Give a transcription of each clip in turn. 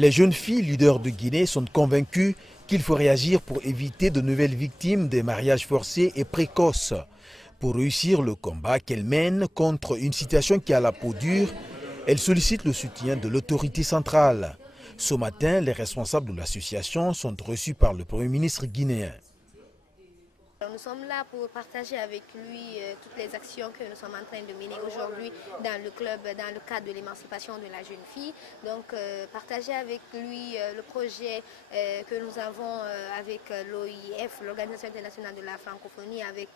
Les jeunes filles leaders de Guinée sont convaincues qu'il faut réagir pour éviter de nouvelles victimes des mariages forcés et précoces. Pour réussir le combat qu'elles mènent contre une situation qui a la peau dure, elles sollicitent le soutien de l'autorité centrale. Ce matin, les responsables de l'association sont reçus par le Premier ministre guinéen. Nous sommes là pour partager avec lui toutes les actions que nous sommes en train de mener aujourd'hui dans le club, dans le cadre de l'émancipation de la jeune fille. Donc partager avec lui le projet que nous avons avec l'OIF, l'Organisation internationale de la francophonie, avec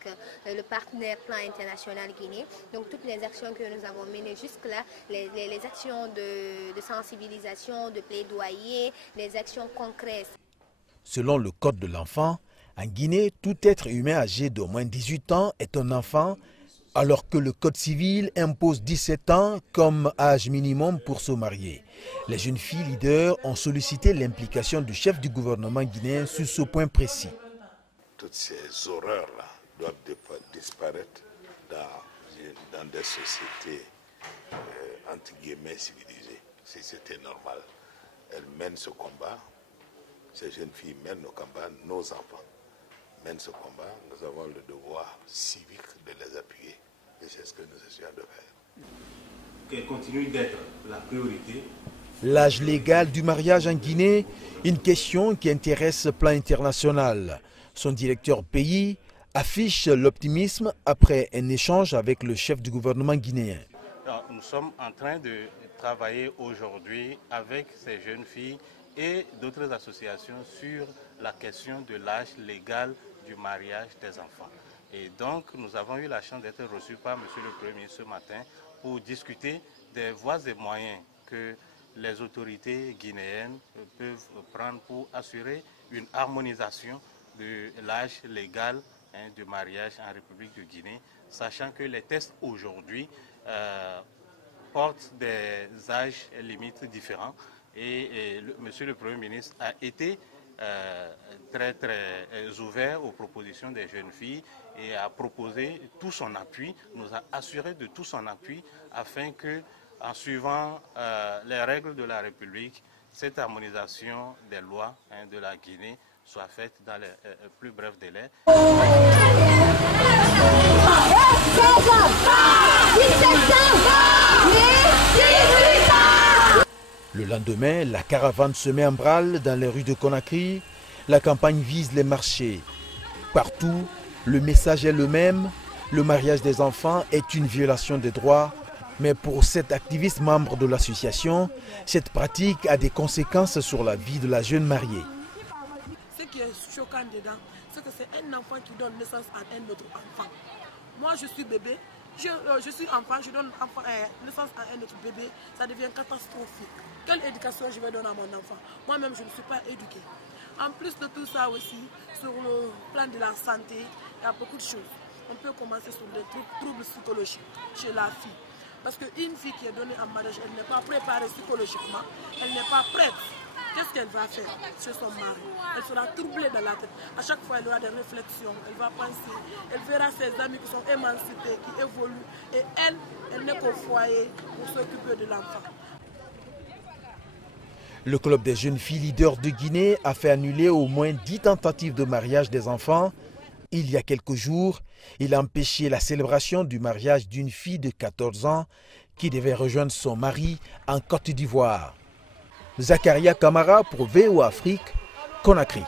le partenaire Plan International Guinée. Donc toutes les actions que nous avons menées jusque-là, les actions de sensibilisation, de plaidoyer, les actions concrètes. Selon le Code de l'enfant, en Guinée, tout être humain âgé d'au moins 18 ans est un enfant, alors que le Code civil impose 17 ans comme âge minimum pour se marier. Les jeunes filles leaders ont sollicité l'implication du chef du gouvernement guinéen sur ce point précis. Toutes ces horreurs-là doivent disparaître dans des sociétés entre guillemets civilisées. Si c'était normal, elles mènent ce combat, ces jeunes filles mènent le combat, nos enfants mènent ce combat, nous avons le devoir civique de les appuyer. Et c'est ce que nous essayons de faire. Qu'elle continue d'être la priorité. L'âge légal du mariage en Guinée, une question qui intéresse le plan international. Son directeur pays affiche l'optimisme après un échange avec le chef du gouvernement guinéen. Alors, nous sommes en train de travailler aujourd'hui avec ces jeunes filles et d'autres associations sur la question de l'âge légal du mariage des enfants. Et donc, nous avons eu la chance d'être reçus par M. le Premier ministre ce matin pour discuter des voies et moyens que les autorités guinéennes peuvent prendre pour assurer une harmonisation de l'âge légal du mariage en République de Guinée, sachant que les tests aujourd'hui portent des âges limites différents. Et Monsieur le Premier ministre a été très ouvert aux propositions des jeunes filles et a proposé tout son appui, nous a assuré de tout son appui afin que, en suivant les règles de la République, cette harmonisation des lois de la Guinée soit faite dans les plus brefs délais. Le lendemain, la caravane se met en branle dans les rues de Conakry. La campagne vise les marchés. Partout, le message est le même. Le mariage des enfants est une violation des droits. Mais pour cet activiste membre de l'association, cette pratique a des conséquences sur la vie de la jeune mariée. Ce qui est choquant dedans, c'est que c'est un enfant qui donne naissance à un autre enfant. Moi, je suis bébé. Je suis enfant, je donne naissance à un autre bébé, ça devient catastrophique. Quelle éducation je vais donner à mon enfant? Moi-même, je ne suis pas éduquée. En plus de tout ça aussi, sur le plan de la santé, il y a beaucoup de choses. On peut commencer sur des troubles psychologiques chez la fille. Parce qu'une fille qui est donnée en mariage, elle n'est pas préparée psychologiquement, elle n'est pas prête. Qu'est-ce qu'elle va faire chez son mari? Elle sera troublée dans la tête. À chaque fois, elle aura des réflexions, elle va penser, elle verra ses amis qui sont émancipés, qui évoluent. Et elle n'est qu'au foyer pour s'occuper de l'enfant. Le club des jeunes filles leaders de Guinée a fait annuler au moins 10 tentatives de mariage des enfants. Il y a quelques jours, il a empêché la célébration du mariage d'une fille de 14 ans qui devait rejoindre son mari en Côte d'Ivoire. Zakaria Kamara pour VOA Afrique, Conakry.